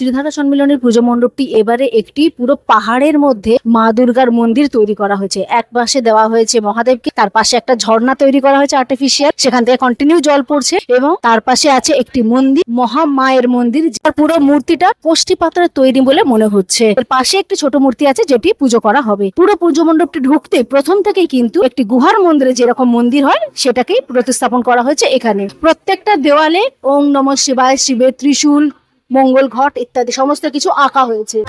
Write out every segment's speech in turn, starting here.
ত্রিধারা সম্মিলনের পুজো মণ্ডপটি এবারে একটি পুরো পাহাড়ের মধ্যে মা দুর্গার মন্দির তৈরি করা হয়েছে। এক পাশে দেওয়া হয়েছে মহাদেবকে, তার পাশে একটা ঝর্ণা তৈরি করা হয়েছে আর্টিফিশিয়াল, সেখান থেকে কন্টিনিউ জল পড়ছে, এবং তার পাশে আছে একটি মন্দির, মহামায়ের মন্দির, যার পুরো মূর্তিটা কষ্টি পাথরের তৈরি বলে মনে হচ্ছে। এর পাশে একটি ছোট মূর্তি আছে যেটি পুজো করা হবে। পুরো পুজো মণ্ডপটি ঢুকতে প্রথম থেকেই কিন্তু একটি গুহার মন্দিরে যেরকম মন্দির হয় সেটাকেই প্রতিস্থাপন করা হয়েছে এখানে। প্রত্যেকটা দেওয়ালে ওম নমঃ শিবায়, শিবের ত্রিশূল, মঙ্গল ঘট ইত্যাদি সমস্ত কিছু আঁকা হয়েছে।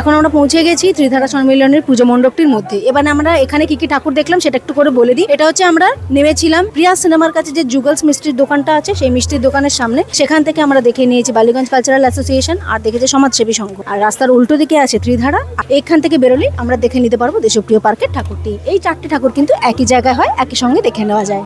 এখন আমরা পৌঁছে গেছি ত্রিধারা সম্মিলনের পুজো মণ্ডপটির মধ্যে। এবার আমরা এখানে কি কি ঠাকুর দেখলাম সেটা একটু করে বলে দিই। এটা হচ্ছে আমরা নেমেছিলাম প্রিয়া সিনেমার কাছে যে জুগলস মিষ্টির দোকানটা আছে, সেই মিষ্টির দোকানের সামনে। সেখান থেকে আমরা দেখে নিয়েছি বালিগঞ্জ কালচারাল অ্যাসোসিয়েশন, আর দেখেছি সমাজসেবী সংঘ। আর রাস্তার উল্টো দিকে আছে ত্রিধারা। এখান থেকে বেরোলে আমরা দেখে নিতে পারবো দেশপ্রিয় পার্কের ঠাকুরটি। এই চারটি ঠাকুর কিন্তু একই জায়গায় হয়, একই সঙ্গে দেখে নেওয়া যায়।